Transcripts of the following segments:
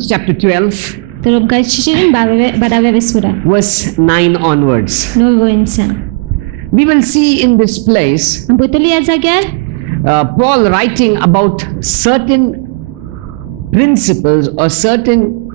chapter 12, Turun kay sisirin badawe besura. verse 9 onwards. Novo insan. We will see in this place Ang putuli azagar Paul writing about certain principles or certain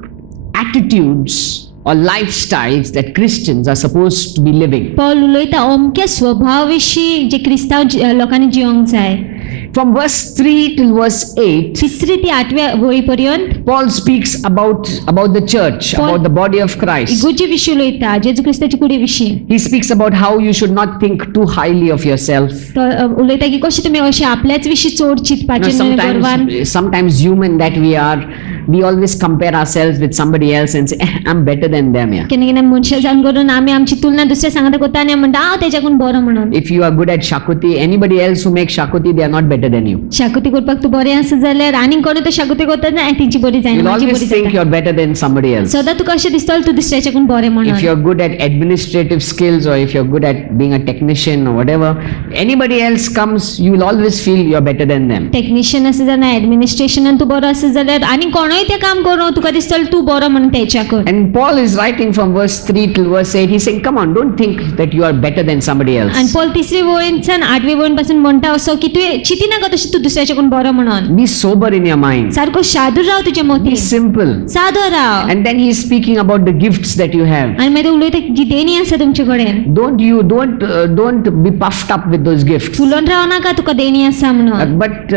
attitudes or lifestyles that Christians are supposed to be living. Paul uloita omke स्वभावाविषयी जे ख्रिस्ताव लोकांनी जिवंक जाय. From verse 3 till verse 8, 3 ते 8व्या वळीपर्यंत Paul speaks about the church, Paul- about the body of Christ. इगोचे विषय उलोयता जेजू क्रिस्ताची कुडी विषयी. He speaks about how you should not think too highly of yourself. तो उलोयता की कशे तुमी अशे आपल्याच विषयी चड चिंतपाचे न्हय गर्वान. Sometimes human that we are, we always compare ourselves with somebody else and say, I'm better than them. Yeah. केन्ना केन्ना मनशा जावन करून आमी आमची तुलना दुसऱ्या सांगता करता आनी म्हणटा हांव तेच्याकून बरो म्हणून. If you are good at shakuti, anybody else who makes shakuti, they are not better than you. Xacuti करपाक तूं बरें आसा जाल्यार आनी कोणी तो शाकुती करता ना तिची बरी जायना You'll माझी always बरी think जाता. you're better than somebody else. सदां तुका अशें दिसता तूं दुसऱ्याच्याकून बरें If म्हणून. you're good at administrative skills or if you're good at being a technician or whatever, anybody else comes, you will always feel you're better than them. Technician आसा जाल्यार एडमिनिस्ट्रेशनान तूं बरो आसा जाल्यार आनी कोणूय तें काम करूं तुका दिसता तूं बरो म्हणून तेच्याकून. And Paul is writing from verse 3 till verse 8. He's saying, come on, don't think that you are better than somebody else. आनी पॉल 3री वळींतल्यान 8वी वळींपासून म्हणटा असो की तुवें चिंती नाका तशें तूं दुसऱ्याच्याकून बरो म्हणून. Be sober in your mind. सारको शादूर राव तुज्या Be मोतीन. simple. सादो Rao. And then he's speaking about the gifts that you have. आनी मागीर उलयता जी देणी आसा तुमचे कडेन. Don't be puffed up with those gifts. फुलोवन राव नाका तुका देणी आसा म्हणून. But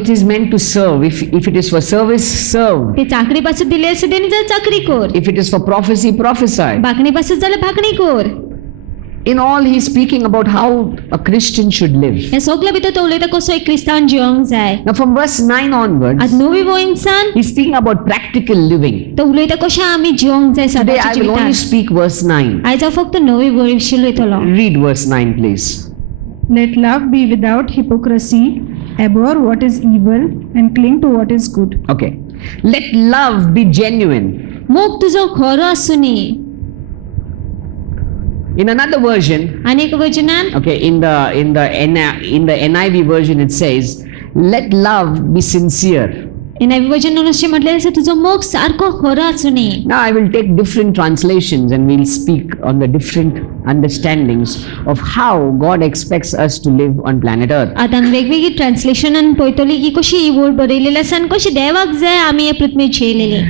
it is meant to serve. If it is for service, serve. ते चाकरी पासून दिले आसा देणी जाल्यार चाकरी कर. If it is for prophecy, prophesy. भाकणी पासून जाल्यार भाकणी कर. In all, he's speaking about how a Christian should live. हे सगळ्या भितर तो उलयता कसो एक क्रिस्तांव जिवंक जाय. Now, from verse 9 onwards, आज 9वी वळींतल्यान he's speaking about practical living. तो उलयता कशें आमी जिवंक जाय Today, सदांच्या I will only जिवितांत. speak verse 9. आयज हांव फक्त 9वी वळी विशीं उलयतलो. Read verse 9, please. Let love be without hypocrisy, abhor what is evil, and cling to what is good. Okay. Let love be genuine. मोग तुजो खरो आसूं नी. In another version, आनी एक वचनान okay, in the NIV version, it says, "Let love be sincere." नवी वचनान अशें म्हटलें आसा तुजो मोग सारको खरो आसूं नी. Now, I will take different translations and we'll speak on the different understandings of how God expects us to live on planet Earth. आतां वेगवेगळी ट्रान्सलेशनान पळयतली की कशी ही वर्ड बरयलेली आसा आनी कशी देवाक जाय आमी हे पृथ्वीचेर येयलेली.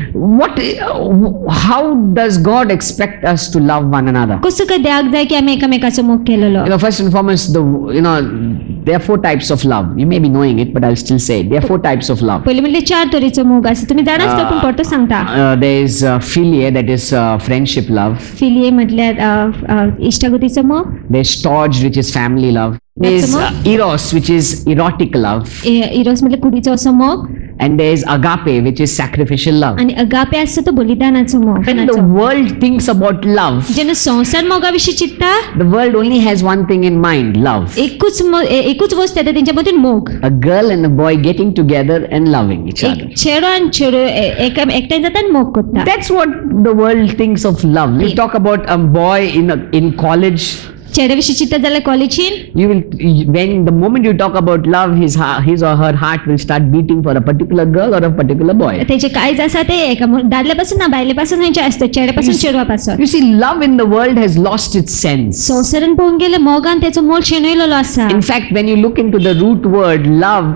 How does God expect us to love one another? कसो काय देवाक जाय की आमी एकामेकाचो मोग केलेलो. First and foremost, there are 4 types of love. You may be knowing it, but I'll still say it. There are 4 types of love. पहिले म्हणजे 4 तरेचो मोग आसा तुम्ही जाणा आसता पूण परतो सांगता. There is philia, that is friendship love. फिलिये म्हटल्यार इश्टागतीचो मोग. There's storge, which is family love. There's eros, which is erotic love. Eros म्हटल्यार कुडीचो असो मोग. And there's agape, which is sacrificial love. आणि अगापे आसता तो बलिदानाचो मोग. When the world thinks about love, जेन्ना संसार मोगा विशीं चिंतता the world only has one thing in mind: love. एकूच वस्त येता तेंच्या मदीं मोग. A girl and a boy getting together and loving each other. एक चेडो आनी चेडो एकठांय जाता आनी मोग करता. That's what the world thinks of love. We talk about a boy in college. चेड्या विशीं चिंतता जाल्यार कॉलेजीन When the moment you talk about love, his or her heart will start beating for a particular girl or a particular boy. तेजे कांयच आसा ते एका दादल्या पासून ना बायले पासून खंयचे आसता चेड्या पासून चेडवा पासून. You see, love in the world has lost its sense. संवसारान पळोवंक गेल्यार मोगान तेचो मोल शेणयलेलो आसा. In fact, when you look into the root word love,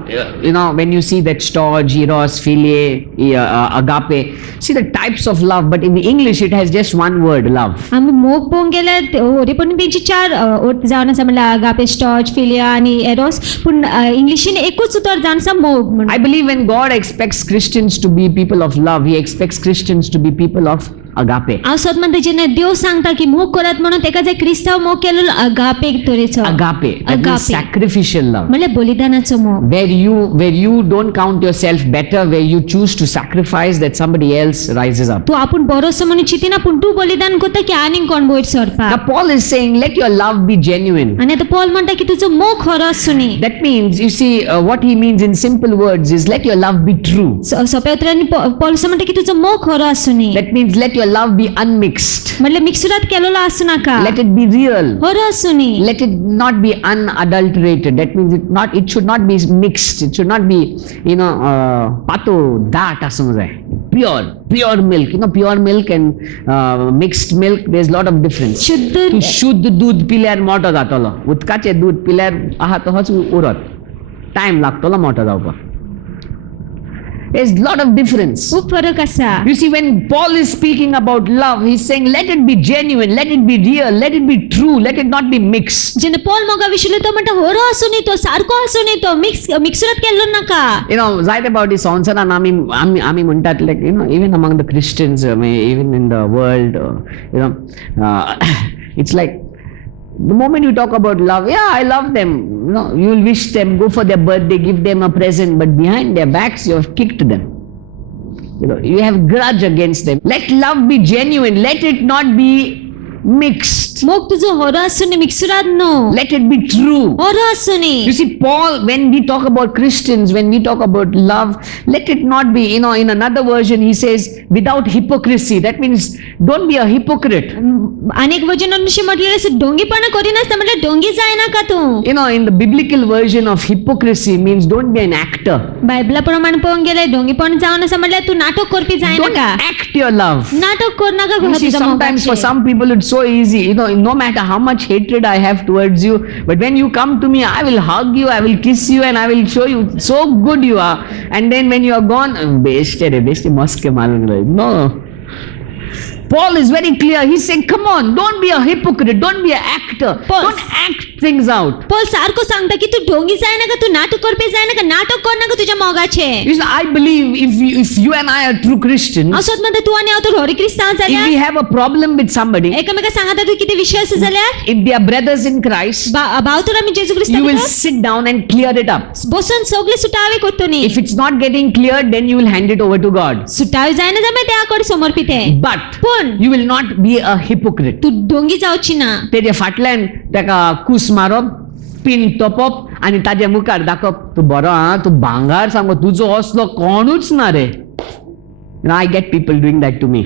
when you see that storge, eros, philia, agape, see the types of love, but in the English it has just one word: love. आमी मोग पळोवंक गेल्यार ओरेपण तेंची 4 जावन आसा म्हणल्यार agape, स्टॉर्ज, philia आनी arrows. पूण इंग्लिशीन एकूच उतर जावन आसा मोग म्हणून. I believe when God expects Christians to be people of love, He expects Christians to be people of agape. हांव सत म्हणटा जेन्ना देव सांगता की मोग करात म्हणून तेका जाय क्रिस्तांव मोग केलेलो अगापे तरेचो. Agape, that means sacrificial love. म्हणल्यार बलिदानाचो मोग. Where you don't count yourself better, where you choose to sacrifice that somebody else rises up. तूं आपूण बरो असो म्हणून चिंतिना पूण तूं बलिदान करता की आनीक कोण वयर सरपा. Now Paul is saying, let your love be genuine. आनी आतां पॉल म्हणटा की तुजो मोग खरो आसूं नी. That means, you see, what he means in simple words is, let your love be true. सोप्या उतरांनी पॉल असो म्हणटा की तुजो मोग खरो आसूं नी. That means, let your love be unmixed. म्हणल्यार मिक्सुरात केलेलो आसूं नाका. Let it be real. खरो आसूं नी. Let it not be unadulterated. That means it should not be mixed. It should not be, pato, that asum jay. pure milk. You know, pure milk and mixed milk, there's a lot of difference. शुद्ध तू शुद्ध दूध पिल्यार मोठो जातलो, उदकाचे दूध पिल्यार आहा तोच उरत, टाइम लागतलो मोठो जावपाक. There's a lot of difference. खूप फरक असा. You see, when Paul is speaking about love, he's saying, let it be genuine, let it be real, let it be true, let it not be mixed. जेणे Paul Moga विषयलो तो म्हणटा होरो आसूं नी तो सारको आसूं नी तो मिक्सरात केल्लो नाका. You know, जायते फावटी संवसारान आमी म्हणटात, like, you know, even among the Christians, even in the world, you know, it's like, the moment you talk about love, yeah, I love them, you know, you will wish them, go for their birthday, give them a present, but behind their backs you have kicked them. You know, you have grudge against them. Let love be genuine, let it not be mixed. मोग तुझो होरो आसूं नी मिक्सरात नो. Let it be true. होरो आसूं नी. You see, Paul, when we talk about Christians, when we talk about love, let it not be, you know, in another version he says, without hypocrisy. That means, don't be a hypocrite. अनेक वचनांशी म्हटलेले असं ढोंगीपणा करिनासता म्हटल्यार ढोंगी जायना का तू. You know, in the biblical version of hypocrisy means don't be an actor. बायबला प्रमाण पळोवंक गेल्यार ढोंगीपण जावन आसा म्हटल्यार तू नाटक करपी जायना Don't का. act your love. नाटक कर नाका You see, तुझ्या sometimes for मोगाचेर. some people it's so easy, you know, no matter how much hatred I have towards you, but when you come to me, I will hug you, I will kiss you, and I will show you so good you are. And then when you are gone, beste maske malum. No. Paul is very clear. He's saying, come on, don't be a hypocrite, don't be an actor, Paul- don't act things out. Paul सारको सांगता की तू ढोंगी जायना का, तू नाटक करपी जायना का, नाटक कर नाका तुझ्या मोगाचेर. You see, I believe if you and I are true Christians, हांव सोद म्हणटा तू आनी हांव तर होरी क्रिस्तांव if जाल्यार we have a problem with somebody, एकामेका सांगता तू कितें विशय आसा जाल्यार if they are brothers in Christ, भाव तर आमी जेजू you will क्रिस्तांव sit down and clear it up. बसून सगळे सुटावे करतो नी. If it's not getting cleared, then you will hand it over to God. सुटावे जायना जाल्यार त्या कडेन समर्पित आहे. But पण you will not be a hypocrite. तू ढोंगी जावची ना. तेजे फाटल्यान ताका कूस मारप, पिन तोपप आनी ताजे मुखार दाखप, तू बरो हा, तू भांगार सामको, तुजो असलो कोणूच ना रे. You know, I get people doing that to me.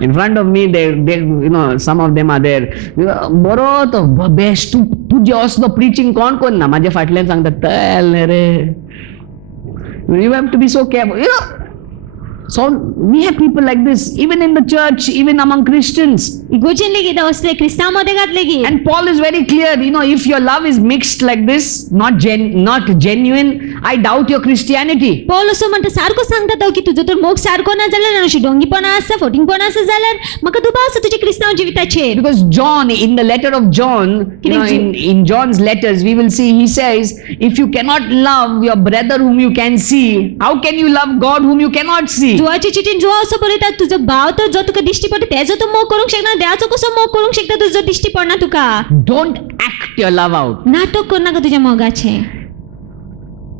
In front of me, they you know, some of them are there. बरो तो बेस्ट, तुझे असलो preaching कोण ना, माझे फाटल्यान सांगता तल रे. You have to be so careful. You know, so we have people like this, even in the church, even among Christians. इगोचेन लेगीत असले क्रिस्तांव मध्ये घात लेगीत. And Paul is very clear, you know, if your love is mixed like this, not genuine, I doubt your Christianity. Paul असो म्हणटा सारको सांगता तो की तुजो तर मोग सारको ना जाल्यार अशी ढोंगीपणा आसा, फटिंगपणा आसा जाल्यार म्हाका दुबाव आसा तुझ्या क्रिस्तांव जिविताचेर. Because John, in the letter of John, you know, in John's letters, we will see, he says, if you cannot love your brother whom you can see, how can you love God whom you cannot see? जुवाची चिठीन जुवा असो बरयता, तुजो भाव तर जो तुका दिश्टी पडटा तेजो तू मोग करूंक शकना, देवाचो कसो मोग करूंक शकता तुजो दिश्टी पडना तुका. Don't act your love out. नाटक कर नाका तुझ्या मोगाचे.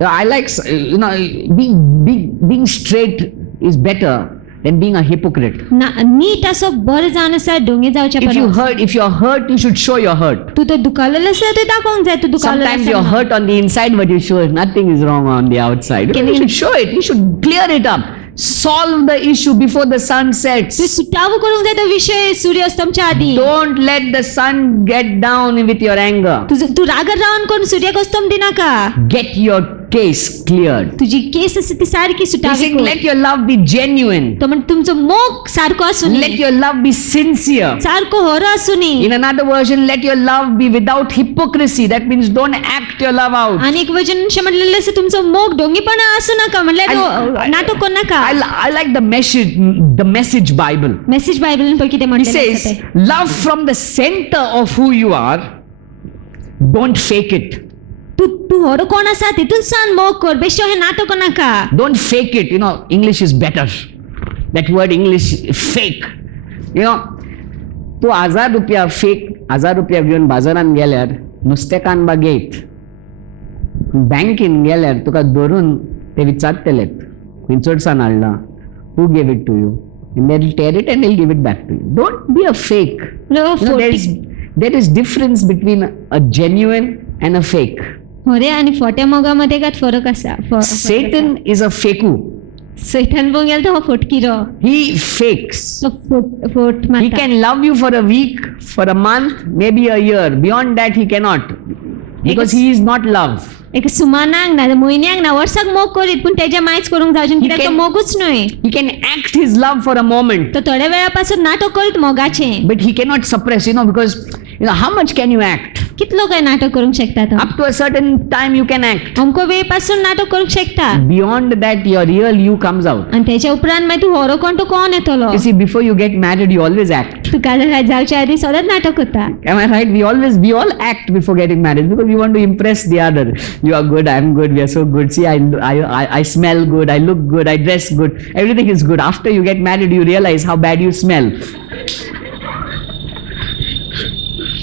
I like, you know, being straight is better than being a hypocrite. नीट असो बरें जावन आसा ढोंगी जावच्या परस. If you're hurt, you should show you're hurt. तू तर दुखावलेलो आसा ते दाखोवंक जाय तू दुखावलेलो Sometimes आसा you're म्हणून. hurt on the inside, but you show nothing is wrong on the outside. You should show it. You should clear it up. Solve the issue before the sun sets. तू सुटावो करूंक जाय तो विषय सूर्यास्तमच्या आधी. Don't let the sun get down with your anger. तू रागार रावन कोण सूर्याक अस्तम दिनाका. Get your case cleared. तुझी केस आसा ती सारकी He's सुटावी saying, कर. let your love be genuine. तो म्हण तुमचो मोग सारको आसूं नी. Let your love be sincere. सारको होरो आसूं नी. In another version, let your love be without hypocrisy. That means don't act your love out. आणि एक वचन म्हटलेलं असं तुमचं मोग ढोंगीपणा आसूं नका म्हटल्यार नाटक करू नका. I like the message Bible. Message बायबलीन पळय कितें He म्हटलेलं says, आसा तें. love from the center of who you are. Don't fake it. तू होरो कोण आसा तितून सान मोग कर, बेश्टो हे नाटक करू नका. Don't fake it. You know, English is better. That word English, fake. You know, तू 1000 रुपया फेक 1000 रुपया घेऊन बाजारात गेल्यार नुस्तें कांदा घेत, बँकेन गेल्यार तुका धरून ते विचारतले खंयचडसान हाडला, who gave it to you, and they'll tear it and they'll give it back to you. Don't be a fake. You know, there is difference between a genuine and a fake. होरे आणि फोट्या मोगामध्ये काय फरक असा. Satan is a faku. सैतान पळोवंक गेल्यार तो हो फटकिरो. He fakes. तो फोट He मारता. can love you for a week, for a month, maybe a year. Beyond that, he cannot. because he is not love. एक सुमानांक ना मोयन्यांक ना वर्साक मोग करीत पूण तेज्या मायच करूंक जावचें कित्याक तो can- मोगूच न्हय He can act his love for a moment, तो थोड्या वेळा पासून नाटक करीत मोगाचें but he cannot suppress, because how much can you act? कितलो काय नाटक करूंक शकता तो Up to a certain time you can act. अमको वेळ पासून नाटक करूंक शकता Beyond that, your real you comes out. आनी तेच्या उपरांत मागीर तूं होरो कोण तो कोण येतलो You see, before you get married, you always act. तुका जावच्या आदी सदांच नाटक करता Am I right? We all act before getting married because we want to impress the other. You are good, I'm good, we are so good. See, I smell good, I look good, I dress good. Everything is good. After you get married, you realize how bad you smell.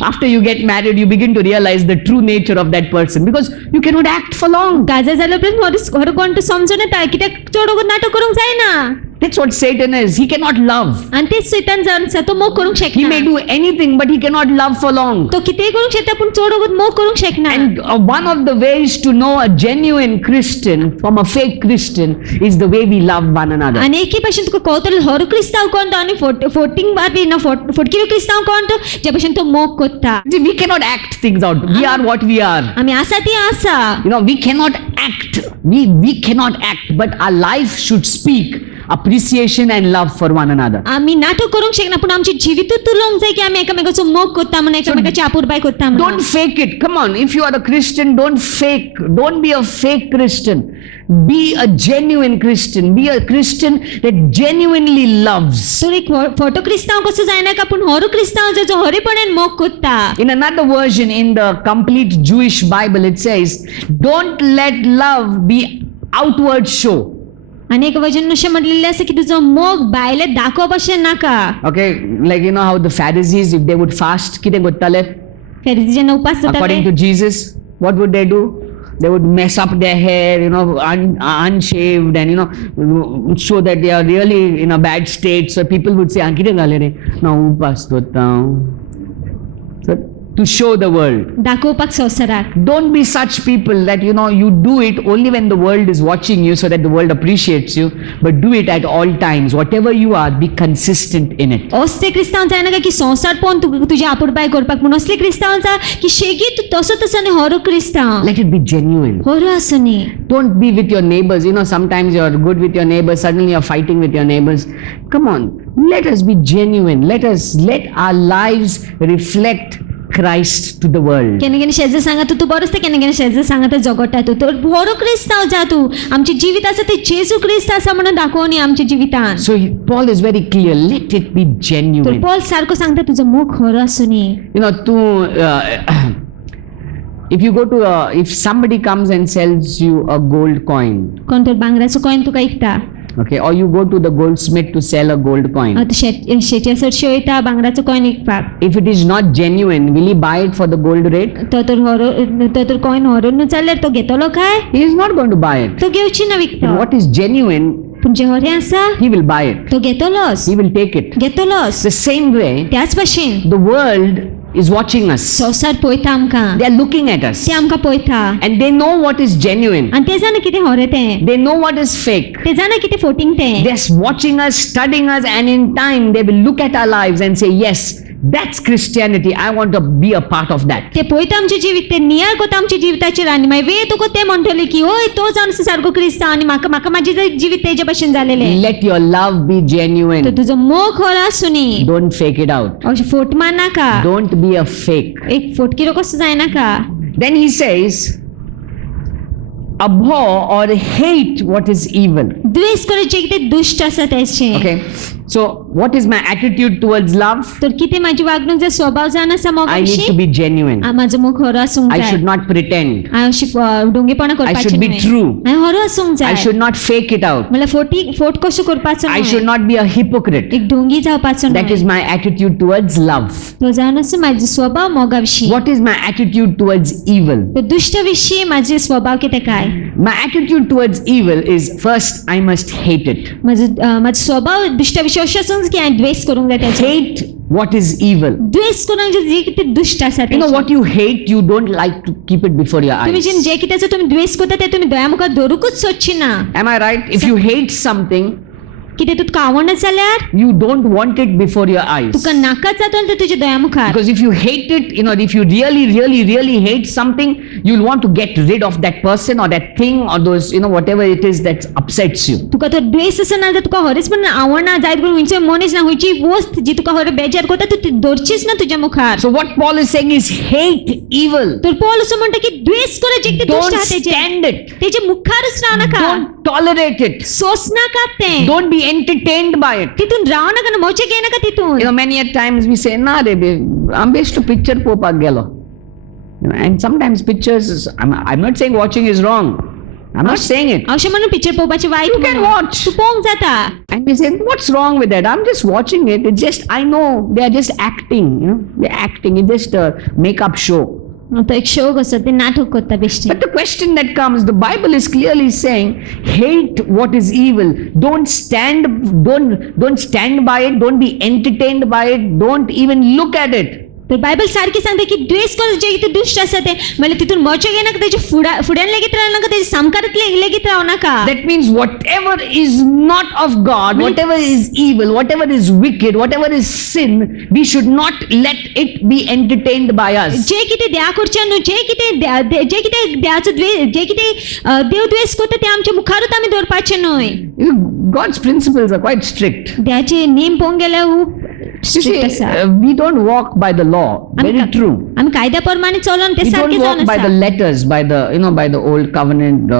After you get married, you begin to realize the true nature of that person because you cannot act for long. Gaza जाल्या उपरांत होरो कोण तो समजून येता कित्याक चड वगत नाटक करूंक जायना That's what Satan is. He cannot love. आनी तेच सैतान जावन आसा तो मोग करूंक He may शकना do anything, but he cannot love for long. तो कितेंय करूंक शकता पूण चड वगत मोग करूंक शकना And one of the ways to know a genuine Christian from a fake Christian is the way we love one another. आनी एके भाशेन तुका कळटलें होरो क्रिस्तांव कोण तो आनी फोटींग बाबी ना फोटकी क्रिस्तांव कोण तो जे भाशेन तो मोग करता See, we cannot act things out. We are what we are. आमी आसा ती आसा We cannot act. We cannot act, but our life should speak appreciation and love for one another. आमी नाटक करूंक शकना पूण आमचें जिवितूच उलोवंक जाय की आमी एकामेकाचो मोग करता म्हणून एकामेकाची आपुरबाय करता Don't म्हणून fake it. Come on. If you are a Christian, don't fake. Don't be a fake Christian. Be a genuine Christian. Be a Christian that genuinely loves. तर एक फोटो क्रिस्तांव कसो जायना का पूण होरो क्रिस्तांव जो हरेपणान मोग करता In another version, in the complete Jewish Bible, it says, don't let love be outward show. आनी एक वचन अशें म्हटलेलें आसा की तुजो मोग भायले दाखोवप अशें नाका Okay, like how the Pharisees, if they would fast, कितें करताले? फेरिजी जेन्ना उपास According to जाताले Jesus, what would they do? They would mess up their hair, unshaved, and show that they are really in a bad state. So people would say, "कितें जालें रे? ना उपास करता." So to show the world. दाखोवपाक संवसाराक Don't be such people that you do it only when the world is watching you so that the world appreciates you, but do it at all times. Whatever you are, be consistent in it. असले क्रिस्तांव जायना की संवसार पळोवन तुजी आपुरबाय करपाक पूण असले क्रिस्तांव जा की शेगीत तूं तसो न्ही होरो क्रिस्तांव Let it be genuine. होरो आसो न्ही Don't be with your neighbors. Sometimes you're good with your neighbors, suddenly you're fighting with your neighbors. Come on, let us be genuine. Let our lives reflect Christ to the world. केन्ना केन्ना शेजार सांगा तूं बरो आसता केन्ना केन्ना शेजार सांगा तो जगता तूं तर होरो क्रिस्तांव जा तूं आमचें जिवीत आसा तें जेजू क्रिस्त आसा म्हणून दाखोव न्ही आमच्या जिवितान So Paul is very clear. Let it be तर genuine. पॉल सारको सांगता तुजो मोग खरो आसो न्ही If you go to if somebody comes and sells you a gold coin, कोण तर भांगराचो कॉइन तुका विकता okay, or you go to the goldsmith to sell a gold coin. शेतया चडशे वयता भांगराचो कॉइन विकपाक If it is not genuine, will he buy it for the gold rate? तो तर कॉइन हरोन न्हू जाल्यार तो घेतलो काय He is not going to buy it. तो घेवची ना But विकतो what is genuine, पूण जे हरे आसा he will buy it. तो घेतलोस He will take it. घेतलोस The same way, त्याच भाशेन the world is watching us. संवसार पळयता आमकां They are looking at us. ते आमकां पळयता And they know what is genuine. आनी ते जाणा कितें हरे तें They know what is fake. ते जाणा कितें फोटींग तें They're watching us, studying us, and in time they will look at our lives and say, yes, that's Christianity. I want to be a part of that. ते पळयता आमचें जिवीत ते नियाळ कोता आमच्या जिविताचेर आनी मागीर वेळ तुका ते म्हणटले की ओय तो जावन आसा सारको क्रिस्तांव आनी म्हाका म्हाजें जिवीत तेजे भशेन जालेलें Let your love be तर genuine. तुजो मोग खरो आसूं न्ही Don't fake it out. अशें फोट मार नाका Don't be a fake. एक फोटकिरो कसो जायनाका Then he says, abhor or hate what is evil. द्वेष करे जे कितें दुष्ट आसा तेचें Okay. So what is my attitude towards love? तर कितें म्हाजी वागणूक जर स्वभाव जावन आसा मोगा I need to विशीं be genuine. म्हाजो मोग खरो आसूंक I जाय should not pretend. हांव अशी डोंगेपणां I करपाचें should be न्हय true. हांवें खरो आसूंक I जाय should not fake it out. म्हणल्यार फोट कसो करपाचो I should न्हय not be a hypocrite. एक ढोंगी जावपाचो That is न्हय my attitude towards love. तो जावन आसा म्हाजो स्वभाव मोगा विशीं What is my attitude towards evil? तर दुष्ट विशीं म्हाजे स्वभाव कितें काय My attitude towards evil is first I must hate it. म्हाजो स्वभाव दुष्ट विशीं अशें आसूंक की हांवें द्वेष करूंक जाय तेचो Hate what is evil. द्वेष करूंक जे कितें दुष्ट आसा You know तेचें. what you hate, you don't like to keep it before your तुमी eyes. जे कितें तुमी द्वेष करता ते तुमी दोळ्या मुखार दवरूंकूच सोदची ना Am I right? If you hate something, कितें तूं तुका आवडना जाल्यार you don't want it before your eyes. तुका नाकाच जातो ते तुज्या दोळ्या मुखार. Because if you hate it, if you really hate something, you'll want to get rid of that person or that thing or those, whatever it is that upsets you. तुका तो द्वेष आसा ना जाल्यार तुका हरेच पण आवडना जायत करून खंयचो मनीस ना खंयची वस्त जी तुका हरे बेजार करता तूं ती दवरचीच ना तुज्या मुखार. So what Paul is saying is hate evil. तर पौल असं म्हणटा की द्वेष करा जे कितें दुष्ट Don't आहा stand it. तेजे मुखारच राव नाका. Don't tolerate it. सोस नाका तें. Don't be entertained by it. तितून राव नाका मोचे घे नाका तितून. Many a times we say, "Na re, I'm best to picture popak gelo." And sometimes pictures, I'm not saying watching is wrong. I'm not saying it. अशें म्हणून picture पळोवपाचें वायट You can watch. तूं पळोवंक जाता. And we say, what's wrong with that? I'm just watching it. It's just, I know they are just acting. They're acting. It's just a make-up show. तो एक show कसो ते नाटक करता बेश्टे. But the question that comes, the Bible is clearly saying, hate what is evil. Don't stand by it. Don't be entertained by it. Don't even look at it. तर Bible सारखी सांगता की द्वेष कर जे कितें दुष्ट आसा ते म्हणजे तितून मोचे घे नाका तेजे फुड्यान लेगीत राव नाका तेजे सामकारात लेगीत राव नाका. That means whatever is not of God, whatever is evil, whatever is wicked, whatever is sin, we should not let it be entertained by us. जे कितें देवा कडच्यान न्हू जे कितें देवाचो द्वेष जे कितें देव द्वेष करता ते आमच्या मुखारूच आमी दवरपाचें न्हय. God's principles are quite strict. देवाचे नेम पळोवंक गेल्यार खूब You स्ट्रिक्ट see, आसा. we don't walk by the law. Very true. आमी कायद्या प्रमाणे चलोन ते We सारके don't walk जावन by the आसा. letters, by the old covenant,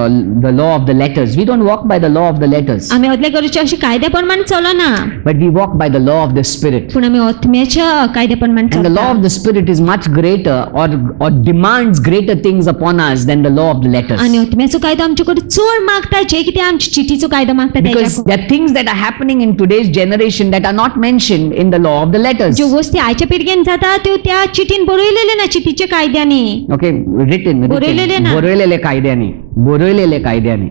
the law of the letters. We don't walk by the law of the letters, आमी अदले करूचे अशें कायद्या प्रमाणे चलोना but we walk by the law of the Spirit. पूण आमी आत्म्याच्या कायद्या प्रमाणे And the law चलता. of the Spirit is much greater or demands greater things upon us than the law of the letters. आनी आत्म्याचो कायदो आमचे कडेन चड मागता जे कितें आमचे चिठीचो कायदो मागता Because तेच्या. there are things that are happening in today's generation that are not mentioned in the law of the letters. ज्यो गोष्टी आयच्या पिळगेन जाता त्यो त्या चिठीन बरयलेल्यो ना चिठीच्या कायद्यांनी. Okay, बरयलेले ना. बरयलेले कायद्याने.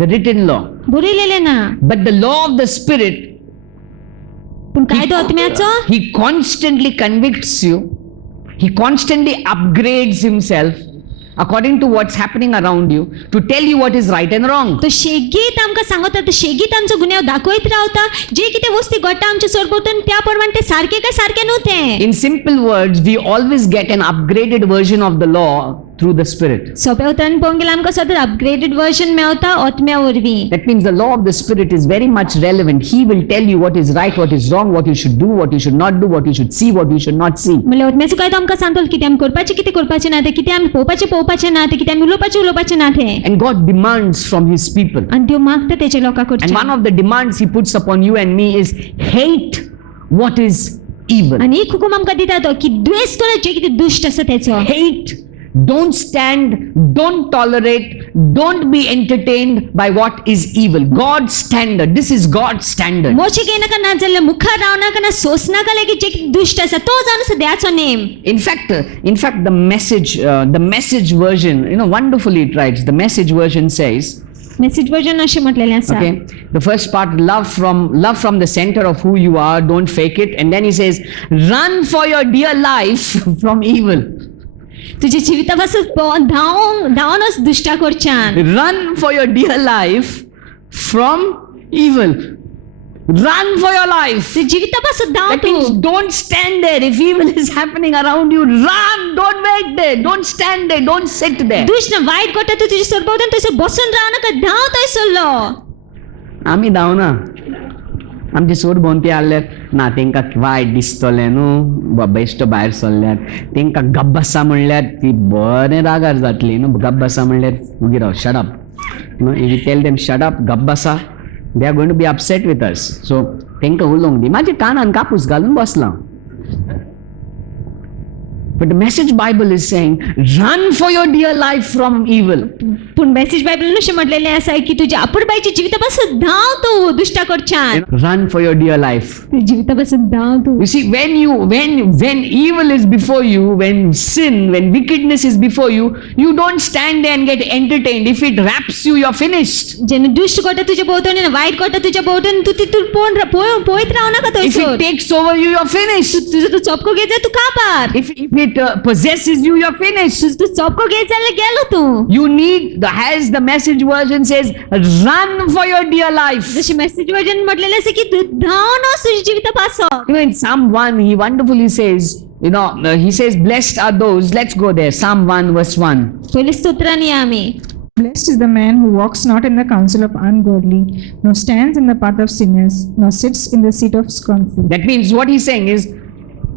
The written law. बरयलेले ना. But the law of the Spirit, पूण कायदो आत्म्याचो he constantly convicts you. He constantly upgrades himself according to what's happening around you to tell you what is right and wrong. तो शेगीत आमकां सांगता तो शेगीत आमचो गुन्यांव दाखयत रावता जे कितें वस्ती घडटा आमच्या सरभोंवतणी त्या प्रमाणे ते सारके काय सारके न्हू तें. In simple words, we always get an upgraded version of the law through the Spirit. सोप्या उतरान पळोवंक गेल्यार आमकां सदांच अपग्रेडेड वर्जन मेळटा आत्म्या वरवीं. That means the law of the Spirit is very much relevant. He will tell you what is right, what is wrong, what you should do, what you should not do, what you should see, what you should not see. म्हणल्यार आत्म्याचो कायदो आमकां सांगतलो कितें आमी करपाचें ना तें कितें आमी पळोवपाचें ना तें कितें आमी उलोवपाचें ना तें. And God demands from His people. आनी देव मागता तेच्या लोकां And कडच्यान. one of the demands He puts upon you and me is hate what is evil. आनी एक हुकूम आमकां दिता तो की द्वेष कर जे कितें दुश्ट आसा तेचो. Hate, don't stand, don't tolerate, don't be entertained by what is evil. God's standard. This is God's standard. मोचे घे नाका ना जाल्यार मुखार राव नाका ना सोस नाका लेगीत जे कितें दुश्ट आसा तो जावन आसा देवाचो name. In fact, the message version, wonderfully it writes. The message version says, message version अशें म्हटलेलें आसा. okay, the first part, love from the center of who you are, don't fake it. And then he says, run for your dear life from evil. तुझ्या जिवितापासून धांवनच दुश्टा कडच्यान. Run for your dear life from evil. Run for your life. तुझ्या जिवितापासून धांव That means तू. don't stand there. If evil is happening around you, run. Don't wait there. Don't stand there. Don't sit there. दुश्ट वायट घडटा तू तुझ्या सरभोंवतणी थंयसर बसून राव नाका धांव थंयसरलो. आमी धांवना. आमचे सोर भोंवती आसल्यार ना तेंकां वायट दिसतलें न्हू बेश्टो भायर सरल्यार तेंकां गब्बसा म्हणल्यार ती बरें रागार जातली न्हू गब्बसा म्हणल्यार उगी राव shut up if you tell them shut up गब्बसा they are going to be upset with us so तेंकां उलोवंक दी म्हाजे कानान कापूस घालून बसलां. But the message Bible is saying, run for your dear life from evil. पूण मेसेज बायबलान अशें म्हटलेलें आसा की तुज्या आपुरबायच्या जिवितापासून धांव तू दुश्टा कडच्यान. Run for your dear life. तुज्या जिवितापासून धांव तू. You see, when evil is before you, when sin, when wickedness is before you, you don't stand there and get entertained. If it wraps you, you're finished. जेन्ना दुश्ट घडटा तुज्या भोंवतणी वायट घडटा तुज्या भोंवतणी तू तितून पळयत राव नाका If थंयसर. it takes over you, you're finished. तुजो तू चपको घे जा तू काबार. If it it possesses you, you're finished. तू चौको घे जाल्यार गेलो तूं. You need, as the Message version says, run for your dear life. जशी मेसेज वर्जन म्हटलेलं असं की तू धावून तुझ्या जिविता पासो. You know, in Psalm 1, he wonderfully says, he says, blessed are those, let's go there, Psalm 1 verse 1. पहिले स्तोत्रांनी आम्ही. Blessed is the man who walks not in the counsel of ungodly, nor stands in the path of sinners, nor sits in the seat of scornful. That means what he's saying is,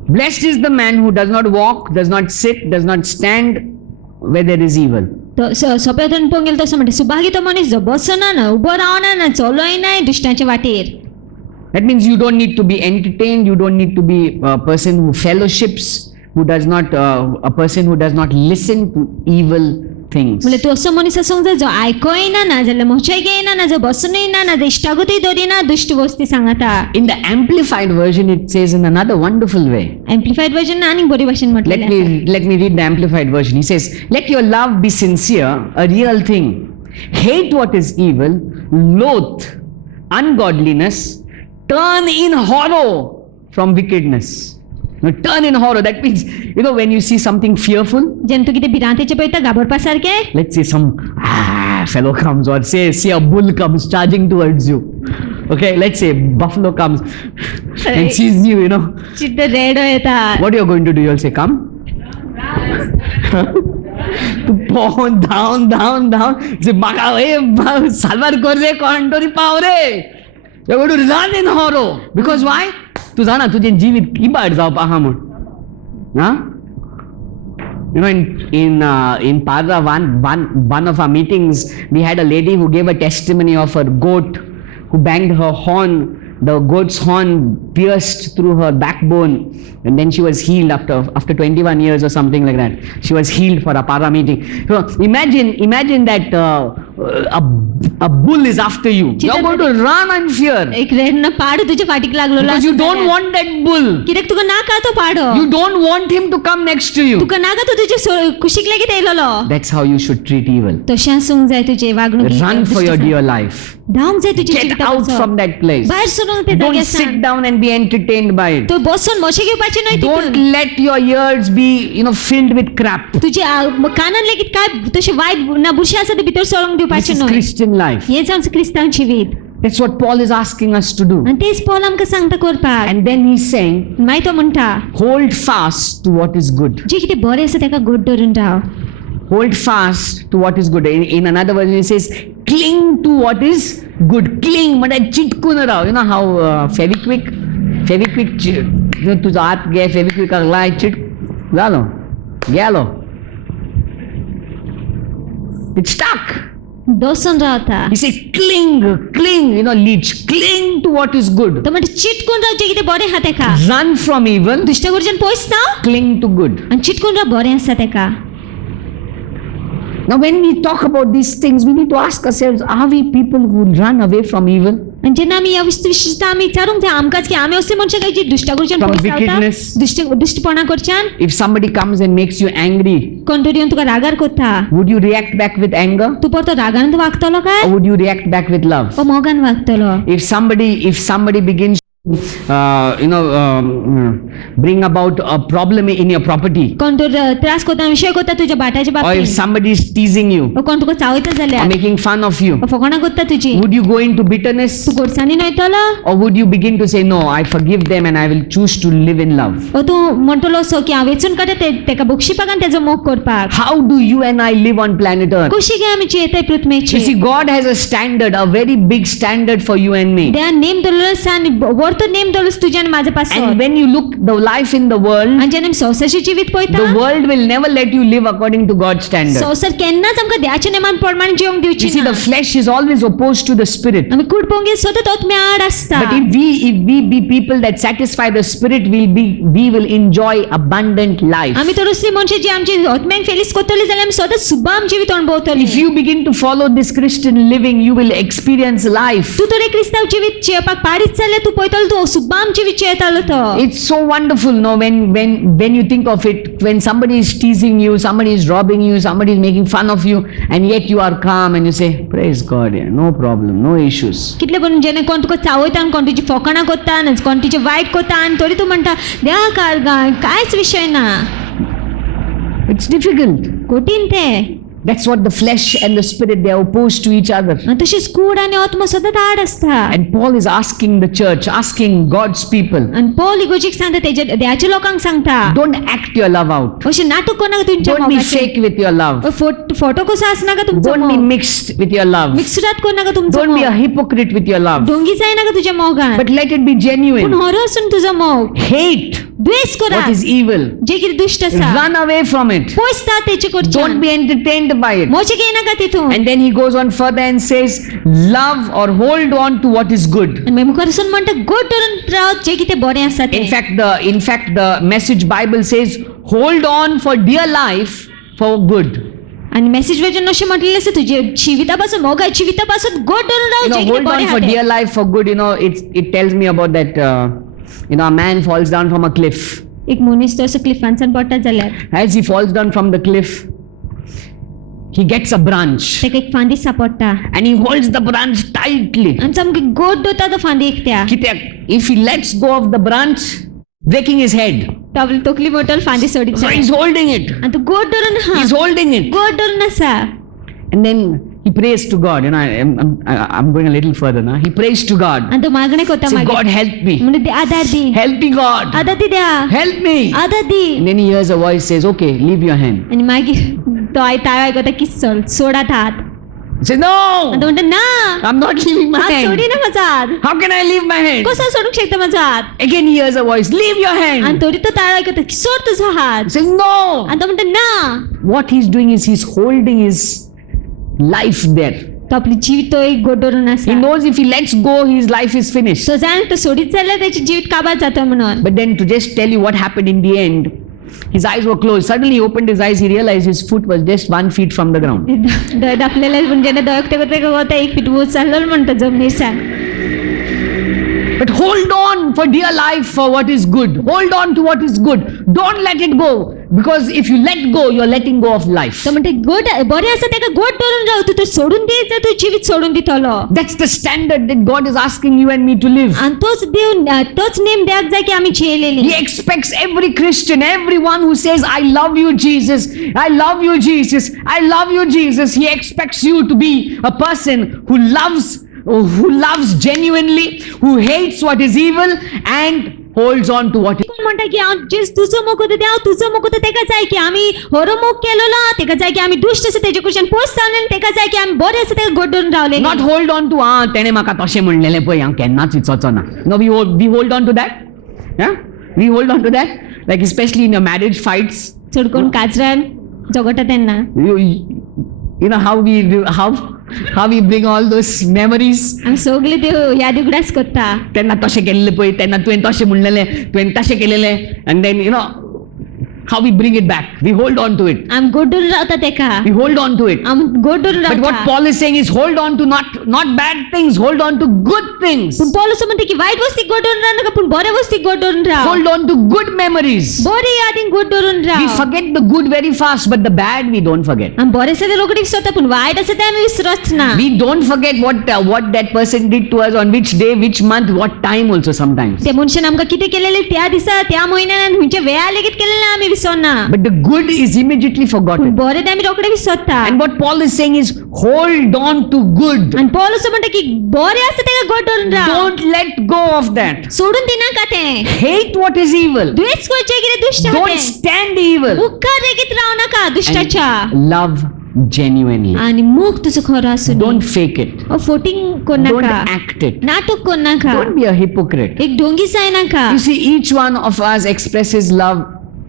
blessed is the man who does not walk, does not sit, does not stand where there is evil. तो सोप्या उदाहरण पळोवंक गेलो तसं म्हणटा सुभागी तो मनीस जो बसना ना उबो रावना ना चलोय ना दुश्टाच्या वाटेर. That means you don't need to be entertained, you don't need to be a person who fellowships, who does not, a person who does not listen to evil things. म्हणजे तू असो मनीस आसूंक जाय जो आयकोयना ना जाल्यार मोच्याय घेयना ना जो बसूनय ना जो इश्टागतूय धरिना दुश्ट वस्ती सांगता. In the Amplified version, it says in another wonderful way. Amplified version आनीक बरी भाशेन म्हटलेलें आसा. Let me read the Amplified version. He says, let your love be sincere, a real thing. Hate what is evil, loathe ungodliness, turn in horror from wickedness. Now, turn in horror. That means, when you see something fearful, जेन्ना तूं कितें भिरांतेचें पळयता घाबरपा सारकें. let's say some fellow comes, or see a bull comes charging towards you. Okay, let's say buffalo comes and sees you, चिट्ट रेडो येता. what you're going to do? You'll say, come. down. Say, Baka, Salvar Korze, Kontori Paure. You're going to run in horror. Because why? Tu jana, tujhe jeevit kibad jao pahamut. Huh? In Padra, one of our meetings, we had a lady who gave a testimony of her goat who banged her horn. The goat's horn pierced through her backbone, and then she was healed after 21 years or something like that. She was healed for a para meeting. So imagine that a bull is after you. You're going to run and fear. एक रेडना पाडो तुझ्या फाटीक लागलो. Because you don't want that bull. कित्याक तुका नाका तो पाडो. You don't want him to come next to you. तुका नाका तो तुझ्या कुशीक लेगीत येयलोलो. That's how you should treat evil. तशें आसूंक जाय तुजें वागणूक. Run for your dear life. धांवंक जाय तुज्या Get जिविता out पासून. from that place. भायर सरून ते Don't जाग्यार sit down and be entertained by it. तू बसून मोशे घेवपाचें न्हय Don't तितून. let your ears be, filled with crap. तुज्या कानान लेगीत काय तशें वायट ना बुरशें आसा ते भितर सरोंक This दिवपाचें is न्हय. Christian life. हेंच आमचें क्रिस्तांव जिवीत. That's what Paul is asking us to do. आनी तेच पॉल आमकां सांगता करपाक. And then he's saying, मागीर तो म्हणटा hold fast to what is good. जें कितें बरें आसा तेका घट धरून Rao. Hold fast to what is good. In another version, it says, cling to what is good. Cling, म्हणजे चिटकून Rao. You know how Fevikwik, तुझा हात घे Fevikwik लाय चिट झालो गेलो. It's stuck. दोसून रावता. He says, cling, leech. Cling to what is good. तो म्हणटा चिटकून राव जें कितें बरें आहा तेका. Run from evil. दुश्ट कडच्यान पयस राव Cling to good. आनी चिटकून राव बरें आसा तेका. Now, when we talk about these things, we need to ask ourselves, are we people who run away from evil? आनी जेन्ना आमी ह्या विशेषता आमी विचारूंक जाय आमकांच की आमी अशें मनशां काय जी दुश्टा कडच्यान From पयस रावता. wickedness. दुश्टपणा कडच्यान. If somebody comes and makes you angry, कोण तरी येवन तुका रागार करता. would you react back with anger? तूं परतो रागान वागतलो Or काय? would you react back with love? ओ मोगान वागतलो. If somebody begins bring about a problem in your property, कोण तर त्रास करता विषय करता तुज्या बाटाच्या or if बाबतींत. somebody is teasing you ओ कोण तुका चावयता or जाल्यार. making fun of you, ओ फकाणां करता तुजी. would you go into bitterness? तूं गोडसाणी न्हयतलो. Or would you begin to say, no, I forgive them and I will choose to live in love? ओ तूं म्हणटलो असो की हांव वेचून काडटा तेका बक्षिपाक आनी तेजो मोग करपाक. How do you and I live on planet Earth? कशी काय आमी जियेताय You पृथ्वीचेर. see, God has a standard, a very big standard for you and me. देवान नेम दवरलो आसा आनी व्हड नेम दवरलो आसा तुज्या आनी म्हाज्या पासत. And when you look the life in the world, आनी जेन्ना आमी संवसारचें जिवीत the पळयता world will never let you live according to God's standard. संवसार केन्नाच आमकां देवाच्या नेमान प्रमाण जिवंक दिवची You see, ना. the flesh is always opposed to the spirit. आमी कूड पोंगे सतत आत्म्या आड आसता. But if we be people that satisfy the spirit, we will enjoy abundant life. आमी तर असली मनशां जी आमची आत्म्यांक फेलीस करतली जाल्यार आमी सतत सुबाम जिवीत अणभवतली. If you begin to follow this Christian living, you will experience life. तूं तर एक क्रिस्तांव जिवीत जियेवपाक पाडीत जाल्यार तूं पळयतलो तूं सुबाम जिवीत जियेतालो तो. It's so wonderful, no? When you think of it, when somebody is teasing you, somebody is robbing you, somebody is making fun of you, and yet you are calm and you say, praise God, yeah, no problem, no issues. कितले बरें जेणे कोण तुका चावयता आनी कोण तुजी फकाणां करता आनी कोण तुजें वायट करता आनी तरी तूं म्हणटा देवा कायच विशय ना. It's difficult. कठीण ते That's what the flesh and the spirit, they are opposed to each other. आणि तशीच कूड आणि आत्मा सतत आड असता And Paul is asking the church, asking God's people, आणि पौल इगोजीक सांगता तेजे देवाच्या लोकांक सांगता don't act your love out. अशें नाटक करनाका तुमच्या Don't be मोगाचें fake with your love. Photo कसो आसनाका तुमचो Don't be मोग mixed with your love. मिक्सडात करनाका तुमचो Don't be a मोग hypocrite with your love. ढोंगी जायनाका तुझ्या मोगान But let it be पूण genuine. हरो आसून तुजो मोग Hate द्वेष करा what is evil. जे कितें दुष्ट आसा Run away from it. पोसता तेचे Don't कडच्यान be entertained by it. मोचे घेयनाका तितून And then he goes on further and says, love or hold on to what is good. आनी मागीर मुखार वचून म्हणटा गोड धरून राव जे कितें बरें आसा तें In fact, the Message Bible says, hold on for dear life for good. आणि मेसेज वर्जन अशें म्हटलेलें आसा तुजे जिविता पासून मोगा जिविता पासून गोड धरून राव जे कितें Hold बरें on for आसा dear तें life for good. It tells me about that. A man falls down from a cliff. एक मनीस तो असो क्लिफांसान पडटा जाल्यार As he falls down from the cliff, he gets a branch तेका एक फांदी सापडटा and he holds the branch tightly. आनी सामकी गोड दोता तो फांदी एकत्या कित्याक? If he lets go of the branch, breaking his head. तो आपली तकली मोटल फांदी सोडीत So he's holding it. आनी तू गोड धरून हा He's holding it. गोड धरून आसा And then he prays to God. I'm going a little further now. He prays to God. आनी तो मागणे करता Says, God, मागीर help me. म्हणजे आधार दी Help me, God. आधार दी द्या Help me. Aadhaar the And then he hears a voice says, okay, leave your hand. आनी मागीर तो ताळो आयकता की सोडात हात He says, आनी no, तो म्हणटा ना I'm not leaving my हात hand. सोडिना म्हजो हात How can I leave my hand? कसो सोडूंक शकता म्हजो हात Again he hears a voice, leave your आनी hand. तरी तो ताळो आयकता की सोड तुजो हात He says, no. आनी तो म्हणटा ना What he's doing is he's holding his life there. तो आपली जीवित तो एक गोड धरून He आसा knows if he lets go, his life is finished. तो जाण तो सोडीत जाल्यार त्याची जीवित काबार जाता म्हणून But then to just tell you what happened in the end, his eyes were closed. Suddenly he opened his eyes, he realized his foot was just 1 foot from the ground. दोळे धापलेले पूण जेन्ना दोळे करता एक पीठ वच चाललो म्हणटा जमनीर But hold on for dear life for what is good. Hold on to what is good. Don't let it go. Because if you let go, you're letting go of life. तो म्हणटा गोड बरें आसा तेका गोड धरून राव तू तो सोडून दी जाल्यार तू जीवित सोडून दितलो That's the standard that God is asking you and me to live. आनी तोच नेम देवाक जाय की आमी जियेलेली He expects every Christian, everyone who says, I love you, Jesus, I love you, Jesus, I love you, Jesus. He expects you to be a person who loves genuinely, who hates what is evil and holds on to what is. कोण म्हणटा की हांव जे तुजो मोग करता ते हांव तुजो मोग करता तेका जाय की आमी हरो मोग केलेलो तेका जाय की आमी दुश्ट आसा तेजे कडच्यान पयस जावन तेका जाय की आमी बरें आसा तेका गोड धरून रावले Not hold on to, तेणे म्हाका तशें म्हणलेलें पळय हांव केन्नाच विचोचो ना. No, we hold on to that. Yeah? We hold on to that. Like especially in your marriage fights. चड करून काजरान झगडटा तेन्ना You know how we bring all those memories. आमी सगळे त्यो यादी उगडास करता तेन्ना तशें केल्लें पळय तेन्ना तुवें तशें म्हणलेलें तुवें तशें केलेलें and then how we bring it back. We hold on to it. आमी गोड धरून रावता तेका We hold on to it. आमी गोड धरून But what रावता Paul is saying is hold on to not bad things, hold on to good things. पूण पौल असो म्हणटा की वायट वस्तीक गोड धरून राव नाका पूण बऱ्या वस्तीक गोड धरून Rao Hold on to good memories. बरे यादीन गोड धरून We Rao forget the good very fast, but the bad we don't forget. आमी बरें आसा तें रोखडी विसरता पूण वायट आसा तें आमी विसरच ना We don't forget what that person did to us on which day, which month, what time also sometimes. त्या मनशान आमकां कितें केलेलें त्या दिसा त्या म्हयन्यान आनी खंयच्या वेळा लेगीत केलेलें आमी विसरना But the good is immediately पूण forgotten. बरें तें आमी रोखडें विसरता And what Paul is saying is hold on to good. आनी पौल असो म्हणटा की बरें आसा तेका गोड धरून Rao Don't let go of that. सोडून दिनाका तें Hate what is evil. द्वेष करचें कितें दुश्ट आसा Don't तें stand evil. मुखार लेगीत राव नाका दुश्टाच्या And love genuinely. आनी मोग तुजो खरो आसूं Don't fake it. फोटींग core Don't नाका act it. नाटक कोर नाका Don't be a hypocrite. एक ढोंगी जाय नाका You see, each one of us expresses love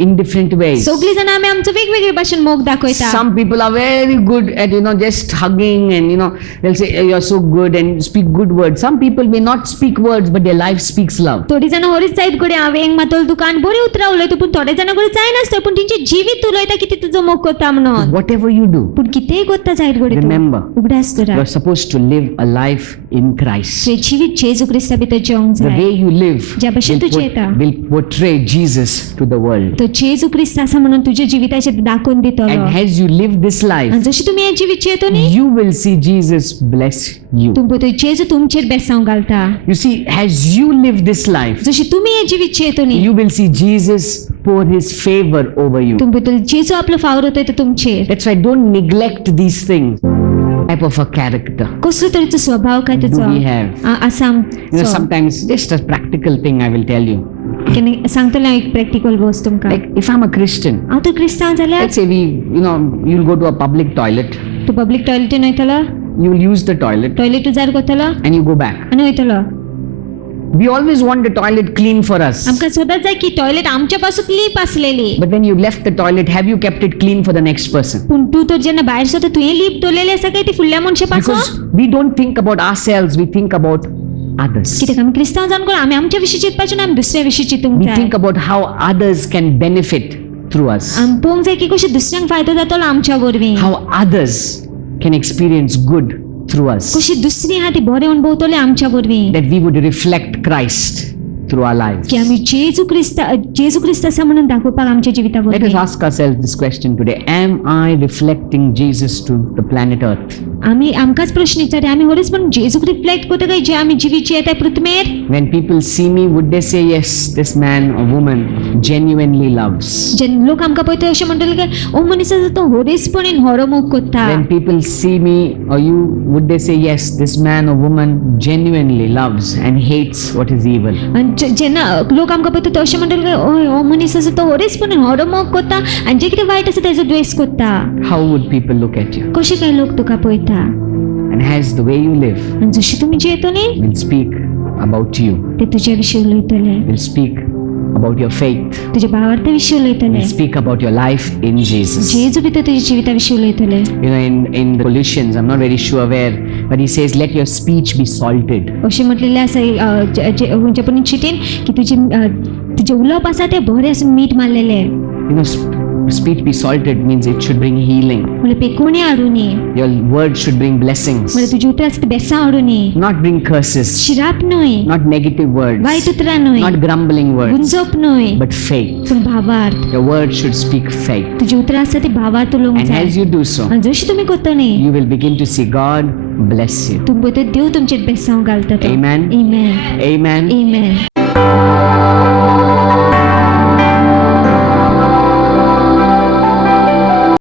in different ways. सगळीं जाणां आमी आमचो वेगवेगळे भाशेन मोग दाखयता Some people are very good at just hugging and they'll say you're so good and speak good words. Some people may not speak words but their life speaks love. थोडी जाणां होरीच जायत कडे हांवें मातोल तुकान बरी उतरां उलयता पूण थोडे जाणां कडे जायनासता पूण तेंचे जिवीत उलयता कितें तुजो मोग करता म्हणून Whatever you do, पूण कितेंय करता जायत कडे remember, उगडास करा you're supposed to live a life in Christ. तुवें जिवीत जेजू क्रिस्ता भितर जिवंक The जाय way you live ज्या भशेन तूं जियेता will portray Jesus to the world. तो जेजू क्रिस्त आसा म्हणून तुज्या जिविताचेर दाखोवन दितलो And as you live this life, आनी जशें तुमी हें जिवीत जियेतो न्ही you will see Jesus bless you. तुमी पळय जेजू तुमचेर बेसांव घालता You see, as you live this life, जशें तुमी हें जिवीत जियेतो न्ही you will see Jesus pour His favor over you. तुम भितर जेजू आपलो फावर होतोय तो तुमचेर. That's why don't neglect these things. Type of a character. कसलो तरेचो स्वभाव काय Do त्याचो we have? आसा. Sometimes just a practical thing I will tell you. सांगतले हांव एक प्रॅक्टिकल गोष्ट तुमकां. Like if I'm a Christian, हांव तर क्रिस्तांव जाल्यार let's say you'll go to a public toilet, तू पब्लीक टॉयलेटीन वयतलो, you'll use the toilet toilet jar करतलो and you go back. आनी वयतलो. We always want the toilet clean for us. आमकां सदांच जाय की टॉयलेट आमच्या पासून क्लीप आसलेली. But when you left the toilet, have you kept it clean for the next person? पूण तू तर जेन्ना भायर सरता तुवें लीप दवरलेली आसा काय ती फुडल्या मनशा Because पासून. we don't think about ourselves, we think about others. कित्याक आमी क्रिस्तांव जावन कोण आमी आमच्या विशीं चिंतपाचें ना, आमी दुसऱ्या विशीं चिंतूंक We जाय. think about how others can benefit through us, आमी पळोवंक जाय की कशें दुसऱ्यांक फायदो जातलो आमच्या वरवीं. how others can experience good through us, कशी दुसरी आहा ती बरें अणभवतले आमच्या वरवीं. that we would reflect Christ through our lives. की आमी जेजू क्रिस्त आसा म्हणून दाखोवपाक आमच्या जिविता Let us वरवीं. ask ourselves this question today. Am I reflecting Jesus to the planet Earth? आमी आमकांच प्रश्न विचारया आमी खरेंच पण जेजूक रिफ्लेक्ट करता काय जे आमी जिवीची येता पृथ्वीर. When people see me, would they say, yes, this man or woman genuinely loves? जे लोक आमकां पळयता अशें म्हणटले काय ओ मनीस आसा तो खरेंचपणीन होरो मोग करता. When people see me or you, would they say, yes, this man or woman genuinely loves and hates what is evil? आनी जेन्ना लोक आमकां पळयता तो अशें म्हणटले काय ओय हो मनीस आसा तो खरेंचपणीन होरो मोग करता आनी जे कितें वायट आसा तेजो द्वेष करता. How would people look at you? कशे काय लोक तुका पळयता. And as the way you live आनी जशी तुमी जियेतली will speak about you, ते तुज्या विशीं उलयतले, will speak about your faith, तुज्या भावार्था विशीं उलयतले, will speak about your life in Jesus. जेजू भितर तुज्या जिविता विशीं उलयतले. In the Colossians, I'm not very sure where, but he says, let your speech be salted. अशें म्हटलेलें आसा जपनीन चिटीन की तुजें उलोवप आसा तें बरें आसून मीठ मारलेलें. Speech be salted means it should bring healing. म्हणल्यार पेकोणी हाडुनी, Your words should bring blessings, म्हणल्यार तुजी उतरां आसा ती बेसां हाडुनी, not bring curses, शिराप न्हय, not negative words, वायट उतरां न्हय, not grumbling words, गुंजप न्हय, but faith. पूण भावार्थ. Your words should speak faith. तुजी उतरां आसा ती भावार्थ उलोवंक And जाय. as you do so, आनी जशी तुमी करतली you will begin to see God bless you. तुमी पळयता देव तुमचेर बेसांव घालता तो. Amen. Amen. Amen. Amen.